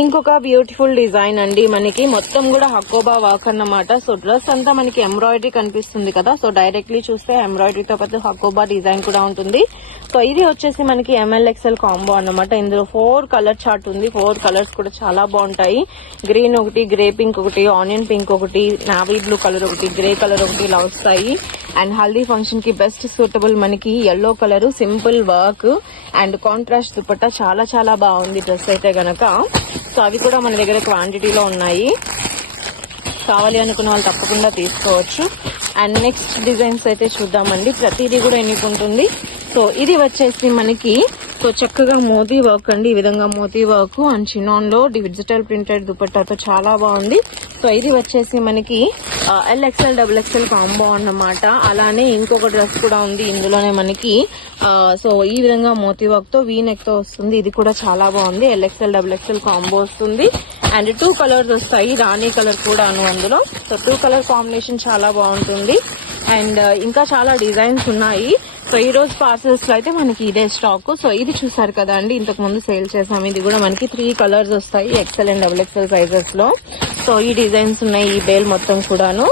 ఇంకొక beautiful design అండి, మనకి మొత్తం కూడా హకోబా వర్క్ అన్నమాట. సో డ్రెస్ అంతా మనకి ఎంబ్రాయిడరీ కనిపిస్తుంది కదా, సో డైరెక్ట్లీ చూస్తే ఎంబ్రాయిడరీతో పాటు హకోబా డిజైన్ కూడా ఉంటుంది. సో ఇది వచ్చేసి మనకి ML-XL కాంబో అన్నమాట. ఇందులో 4 కలర్ చార్ట్ ఉంది. 4 కలర్స్ కూడా చాలా బాగుంటాయి. గ్రీన్ ఒకటి, గ్రే పింక్ ఒకటి, ఆనియన్ పింక్ ఒకటి, నావీ బ్లూ కలర్ ఒకటి, గ్రే కలర్ ఒకటి ఇలా వస్తాయి. అండ్ హల్దీ ఫంక్షన్ కి బెస్ట్ సూటబుల్ మనకి yellow colour, simple work and contrast dupatta. చాలా చాలా బాగుంది డ్రెస్ అయితే గనక. సో అవి కూడా మన దగ్గర క్వాంటిటీలో ఉన్నాయి. కావాలి అనుకున్న వాళ్ళు తప్పకుండా తీసుకోవచ్చు. అండ్ నెక్స్ట్ డిజైన్స్ అయితే చూద్దామండి. ప్రతిదీ కూడా ఎన్నిక ఉంటుంది. సో ఇది వచ్చేసి మనకి సో చక్కగా మోతీ వర్క్ అండి. ఈ విధంగా మోతీ వర్క్ అండ్ చినాన్ లో డిజిటల్ ప్రింటెడ్ దుపట్టాతో చాలా బాగుంది. సో ఇది వచ్చేసి మనకి LXL XXL కాంబో అన్నమాట. అలానే ఇంకొక డ్రెస్ కూడా ఉంది ఇందులోనే మనకి. సో ఈ విధంగా మోతీ వర్క్ తో వీ నెక్ తో వస్తుంది. ఇది కూడా చాలా బాగుంది. LXL XXL కాంబో వస్తుంది. అండ్ 2 కలర్స్ వస్తాయి, రాణి కలర్ కూడా అందులో. సో 2 కలర్ కాంబినేషన్ చాలా బాగుంటుంది. అండ్ ఇంకా చాలా డిజైన్స్ ఉన్నాయి. సో ఈ రోజు పార్సల్స్ లో అయితే మనకి ఇదే స్టాక్. సో ఇది చూసారు కదా అండి, ఇంతకు ముందు సేల్ చేసాము. ఇది కూడా మనకి 3 కలర్స్ వస్తాయి, XL అండ్ XXL సైజెస్ లో. సో ఈ డిజైన్స్ ఉన్నాయి ఈ బేల్ మొత్తం కూడాను.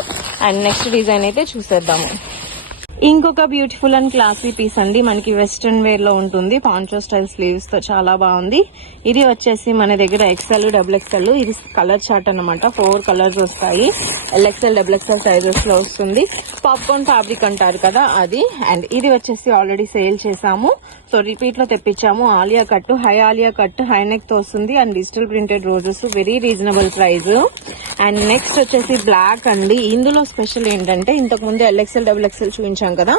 అండ్ నెక్స్ట్ డిజైన్ అయితే చూసేద్దాము. ఇంకొక బ్యూటిఫుల్ అండ్ క్లాసీ పీస్ అండి, మనకి వెస్ట్రన్ వేర్ లో ఉంటుంది. పాంచో స్టైల్ స్లీవ్స్ తో చాలా బాగుంది. ఇది వచ్చేసి మన దగ్గర XL XXL. ఇది కలర్ చార్ట్ అన్నమాట. 4 కలర్స్ వస్తాయి. LXL XXL సైజెస్ లో వస్తుంది. పాప్కార్న్ ఫ్యాబ్రిక్ అంటారు కదా అది. అండ్ ఇది వచ్చేసి ఆల్రెడీ సేల్ చేసాము. సో రిపీట్ లో తెప్పించాము. Alia cut, high Alia cut, high neck తో వస్తుంది. And digital printed roses, very reasonable price. And next వచ్చేసి బ్లాక్ అండి. ఇందులో స్పెషల్ ఏంటంటే ఇంతకు ముందు LXL XXL చూపించాం కదా,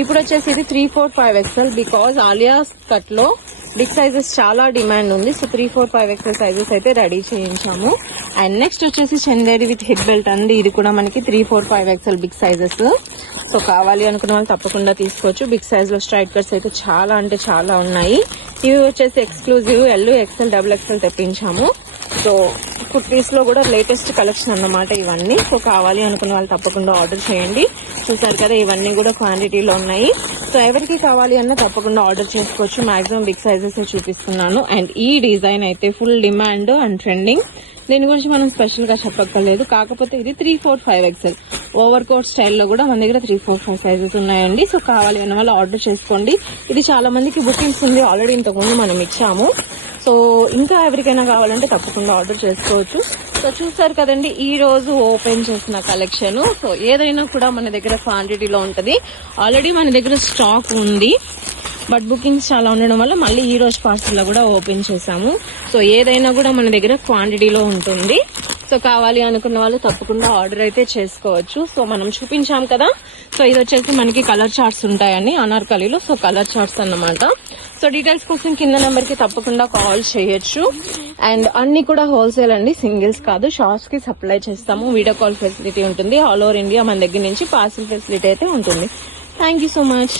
ఇప్పుడు వచ్చేసి ఇది 3, 4, 5 XL. బికాజ్ ఆలియా కట్ లో బిగ్ సైజెస్ చాలా డిమాండ్ ఉంది. సో 3, 4, 5 XL సైజెస్ అయితే రెడీ చేయించాము. అండ్ నెక్స్ట్ వచ్చేసి చందేరి విత్ హిప్ బెల్ట్ అండి. ఇది కూడా మనకి 3, 4, 5 XL బిగ్ సైజెస్. సో కావాలి అనుకున్న వాళ్ళు తప్పకుండా తీసుకోవచ్చు. బిగ్ సైజ్ లో స్ట్రైట్ కట్స్ అయితే చాలా అంటే చాలా ఉన్నాయి. ఇవి వచ్చేసి ఎక్స్క్లూజివ్ LXL XXL తెప్పించాము. సో కుర్తీస్ లో కూడా లేటెస్ట్ కలెక్షన్ అన్నమాట ఇవన్నీ. సో కావాలి అనుకున్న వాళ్ళు తప్పకుండా ఆర్డర్ చేయండి. చూసారు కదా, ఇవన్నీ కూడా క్వాంటిటీలో ఉన్నాయి. సో ఎవరికి కావాలి అన్న తప్పకుండా ఆర్డర్ చేసుకోవచ్చు. మాక్సిమం బిగ్ సైజెస్ చూపిస్తున్నాను. అండ్ ఈ డిజైన్ అయితే ఫుల్ డిమాండ్ అండ్ ట్రెండింగ్. దీని గురించి మనం స్పెషల్ గా చెప్పక్కర్లేదు. కాకపోతే ఇది 3, 4, 5 XL ఓవర్ కోట్ స్టైల్లో కూడా మన దగ్గర 3, 4, 5 సైజెస్ ఉన్నాయండి. సో కావాలి అన్న వాళ్ళు ఆర్డర్ చేసుకోండి. ఇది చాలా మందికి బుకింగ్స్ ఉంది, ఆల్రెడీ ఇంతకుముందు మనం ఇచ్చాము. సో ఇంకా ఎవరికైనా కావాలంటే తప్పకుండా ఆర్డర్ చేసుకోవచ్చు. సో చూసారు కదండి ఈ రోజు ఓపెన్ చేసిన కలెక్షన్. సో ఏదైనా కూడా మన దగ్గర క్వాంటిటీలో ఉంటది. ఆల్రెడీ మన దగ్గర స్టాక్ ఉంది, బట్ బుకింగ్స్ చాలా ఉండడం వల్ల మళ్ళీ ఈ రోజు పార్సల్ లో కూడా ఓపెన్ చేసాము. సో ఏదైనా కూడా మన దగ్గర క్వాంటిటీలో ఉంటుంది. సో కావాలి అనుకున్న వాళ్ళు తప్పకుండా ఆర్డర్ అయితే చేసుకోవచ్చు. సో మనం చూపించాం కదా. సో ఇది వచ్చేసి మనకి కలర్ చార్ట్స్ ఉంటాయండి అనార్కలీలో. సో కలర్ చార్ట్స్ అన్నమాట. సో డీటెయిల్స్ కోసం కింద నెంబర్ కి తప్పకుండా కాల్ చేయొచ్చు. అండ్ అన్ని కూడా హోల్సేల్ అండి, సింగిల్స్ కాదు. షాప్స్ కి సప్లై చేస్తాము. వీడియో కాల్ ఫెసిలిటీ ఉంటుంది. ఆల్ ఓవర్ ఇండియా మన దగ్గర నుంచి పార్సిల్ ఫెసిలిటీ అయితే ఉంటుంది. Thank you so much.